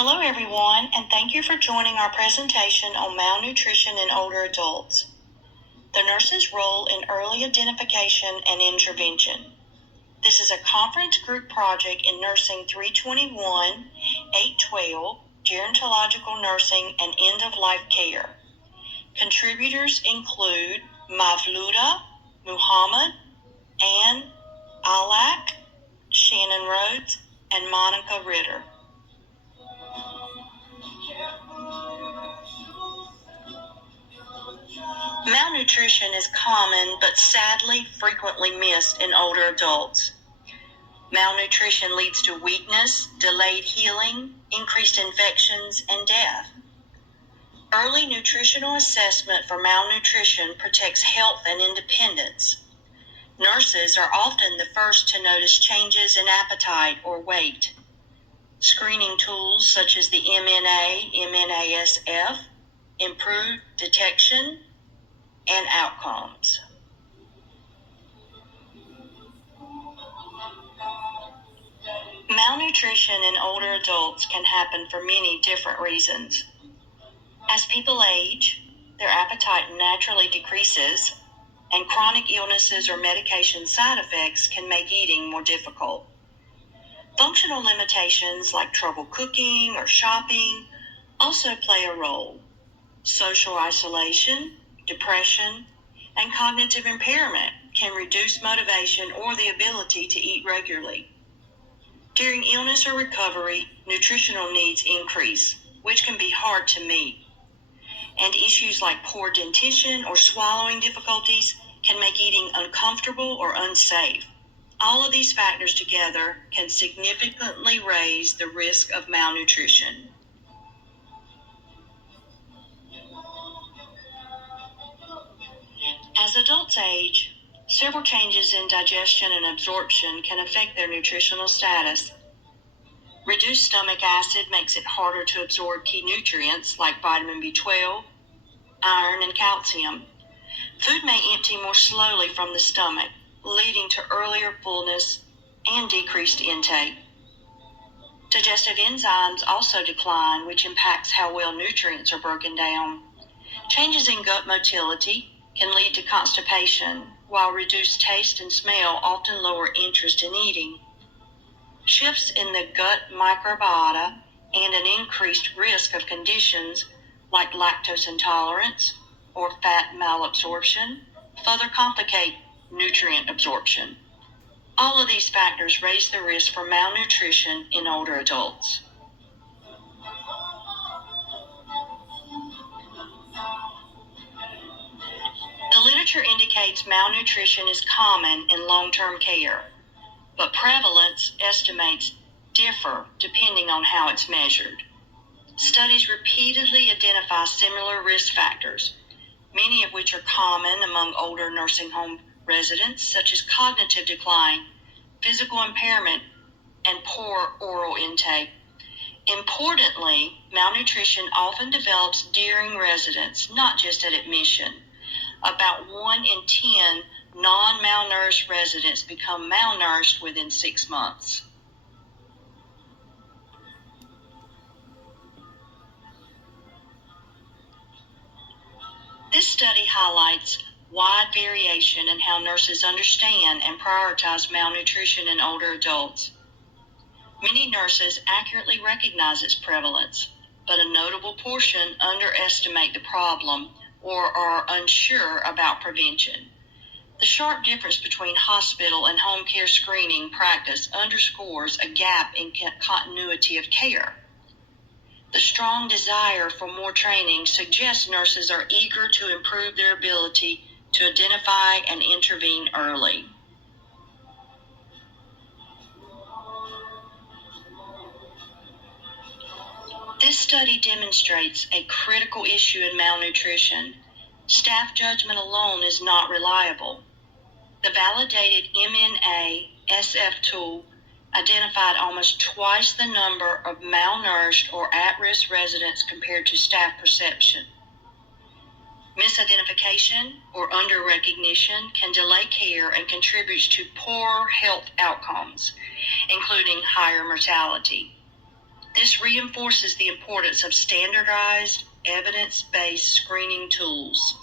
Hello everyone, and thank you for joining our presentation on malnutrition in older adults. The nurse's role in early identification and intervention. This is a conference group project in Nursing 321, 812, Gerontological Nursing and End-of-Life Care. Contributors include Mavluda, Muhammad, Ann Alak, Shannon Rhodes, and Monica Ritter. Malnutrition is common but sadly frequently missed in older adults. Malnutrition leads to weakness, delayed healing, increased infections, and death. Early nutritional assessment for malnutrition protects health and independence. Nurses are often the first to notice changes in appetite or weight. Screening tools such as the MNA, MNASF improve detection and outcomes. Malnutrition in older adults can happen for many different reasons. As people age, their appetite naturally decreases, and chronic illnesses or medication side effects can make eating more difficult. Functional limitations like trouble cooking or shopping also play a role. Social isolation, depression, and cognitive impairment can reduce motivation or the ability to eat regularly. During illness or recovery, nutritional needs increase, which can be hard to meet. And issues like poor dentition or swallowing difficulties can make eating uncomfortable or unsafe. All of these factors together can significantly raise the risk of malnutrition. As adults age, several changes in digestion and absorption can affect their nutritional status. Reduced stomach acid makes it harder to absorb key nutrients like vitamin B12, iron, and calcium. Food may empty more slowly from the stomach, leading to earlier fullness and decreased intake. Digestive enzymes also decline, which impacts how well nutrients are broken down. Changes in gut motility can lead to constipation, while reduced taste and smell often lower interest in eating. Shifts in the gut microbiota and an increased risk of conditions like lactose intolerance or fat malabsorption further complicate nutrient absorption. All of these factors raise the risk for malnutrition in older adults. The literature indicates malnutrition is common in long-term care, but prevalence estimates differ depending on how it's measured. Studies repeatedly identify similar risk factors, many of which are common among older nursing home residents, such as cognitive decline, physical impairment, and poor oral intake. Importantly, malnutrition often develops during residence, not just at admission. About 1 in 10 non-malnourished residents become malnourished within 6 months. This study highlights wide variation in how nurses understand and prioritize malnutrition in older adults. Many nurses accurately recognize its prevalence, but a notable portion underestimate the problem or are unsure about prevention. The sharp difference between hospital and home care screening practice underscores a gap in continuity of care. The strong desire for more training suggests nurses are eager to improve their ability to identify and intervene early. This study demonstrates a critical issue in malnutrition. Staff judgment alone is not reliable. The validated MNA-SF tool identified almost twice the number of malnourished or at-risk residents compared to staff perception. Misidentification or under-recognition can delay care and contributes to poor health outcomes, including higher mortality. This reinforces the importance of standardized, evidence-based screening tools.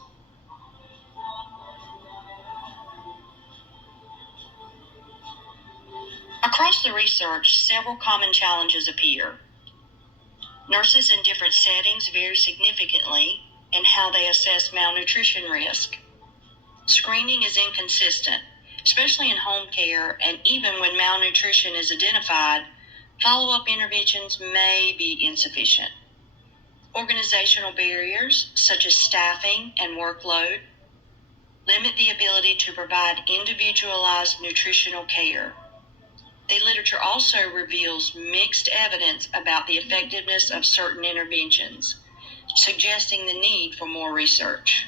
Across the research, several common challenges appear. Nurses in different settings vary significantly in how they assess malnutrition risk. Screening is inconsistent, especially in home care, and even when malnutrition is identified, follow-up interventions may be insufficient. Organizational barriers, such as staffing and workload, limit the ability to provide individualized nutritional care. The literature also reveals mixed evidence about the effectiveness of certain interventions, suggesting the need for more research.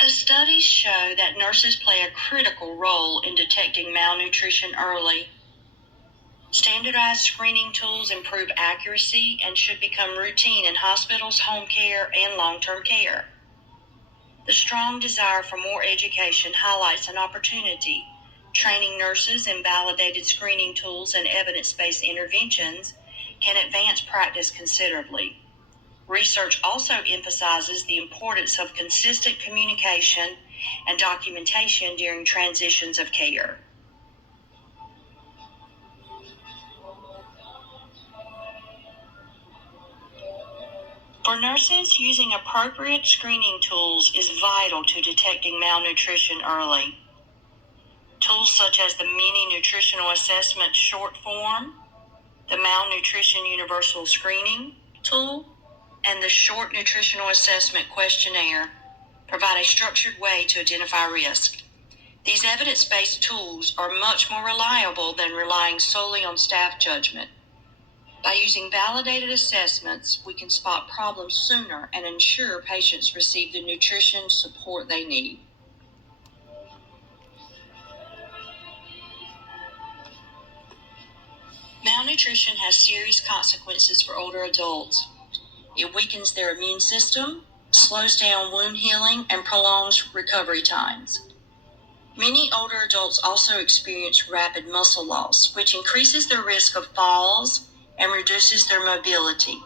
The studies show that nurses play a critical role in detecting malnutrition early. Standardized screening tools improve accuracy and should become routine in hospitals, home care, and long-term care. The strong desire for more education highlights an opportunity. Training nurses in validated screening tools and evidence-based interventions can advance practice considerably. Research also emphasizes the importance of consistent communication and documentation during transitions of care. For nurses, using appropriate screening tools is vital to detecting malnutrition early. Tools such as the Mini Nutritional Assessment Short Form, the Malnutrition Universal Screening Tool, and the Short Nutritional Assessment Questionnaire provide a structured way to identify risk. These evidence-based tools are much more reliable than relying solely on staff judgment. By using validated assessments, we can spot problems sooner and ensure patients receive the nutrition support they need. Malnutrition has serious consequences for older adults. It weakens their immune system, slows down wound healing, and prolongs recovery times. Many older adults also experience rapid muscle loss, which increases their risk of falls and reduces their mobility.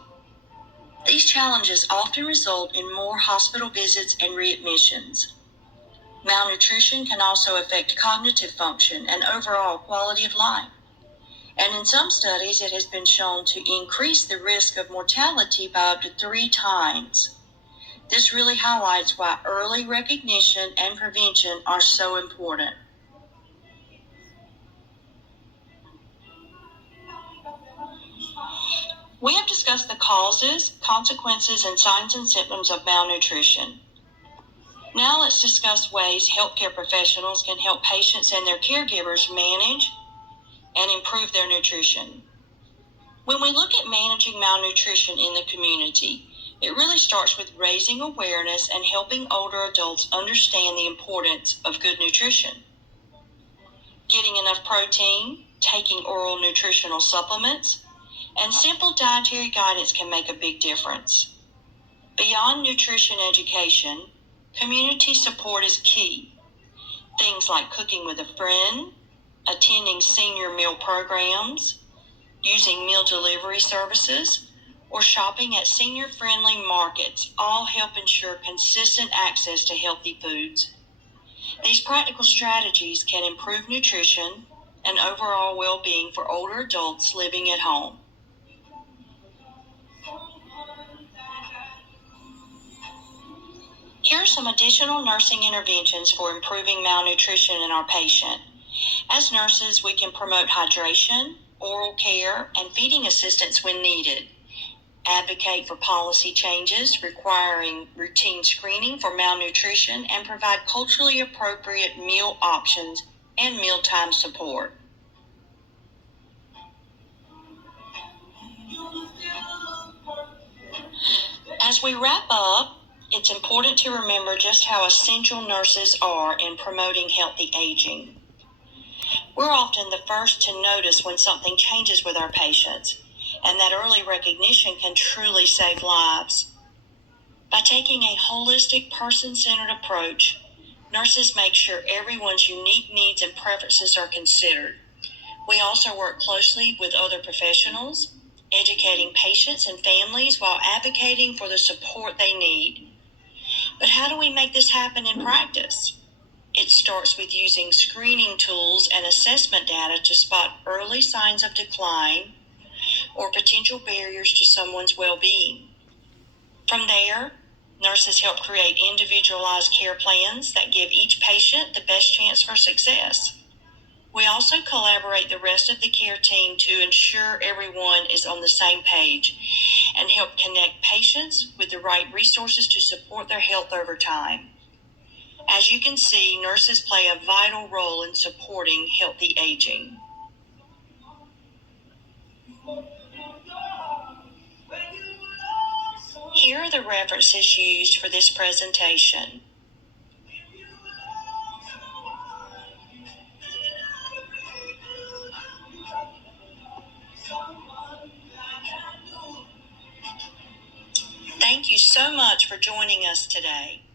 These challenges often result in more hospital visits and readmissions. Malnutrition can also affect cognitive function and overall quality of life. And in some studies, it has been shown to increase the risk of mortality by up to 3 times. This really highlights why early recognition and prevention are so important. We have discussed the causes, consequences, and signs and symptoms of malnutrition. Now let's discuss ways healthcare professionals can help patients and their caregivers manage and improve their nutrition. When we look at managing malnutrition in the community, it really starts with raising awareness and helping older adults understand the importance of good nutrition. Getting enough protein, taking oral nutritional supplements, and simple dietary guidance can make a big difference. Beyond nutrition education, community support is key. Things like cooking with a friend, attending senior meal programs, using meal delivery services, or shopping at senior-friendly markets all help ensure consistent access to healthy foods. These practical strategies can improve nutrition and overall well-being for older adults living at home. Here are some additional nursing interventions for improving malnutrition in our patient. As nurses, we can promote hydration, oral care, and feeding assistance when needed. Advocate for policy changes requiring routine screening for malnutrition and provide culturally appropriate meal options and mealtime support. As we wrap up, it's important to remember just how essential nurses are in promoting healthy aging. We're often the first to notice when something changes with our patients, and that early recognition can truly save lives. By taking a holistic, person-centered approach, Nurses make sure everyone's unique needs and preferences are considered. We also work closely with other professionals, educating patients and families while advocating for the support they need. But how do we make this happen in practice? It starts with using screening tools and assessment data to spot early signs of decline or potential barriers to someone's well-being. From there, nurses help create individualized care plans that give each patient the best chance for success. We also collaborate the rest of the care team to ensure everyone is on the same page and help connect patients with the right resources to support their health over time. As you can see, nurses play a vital role in supporting healthy aging. Here are the references used for this presentation. Thank you so much for joining us today.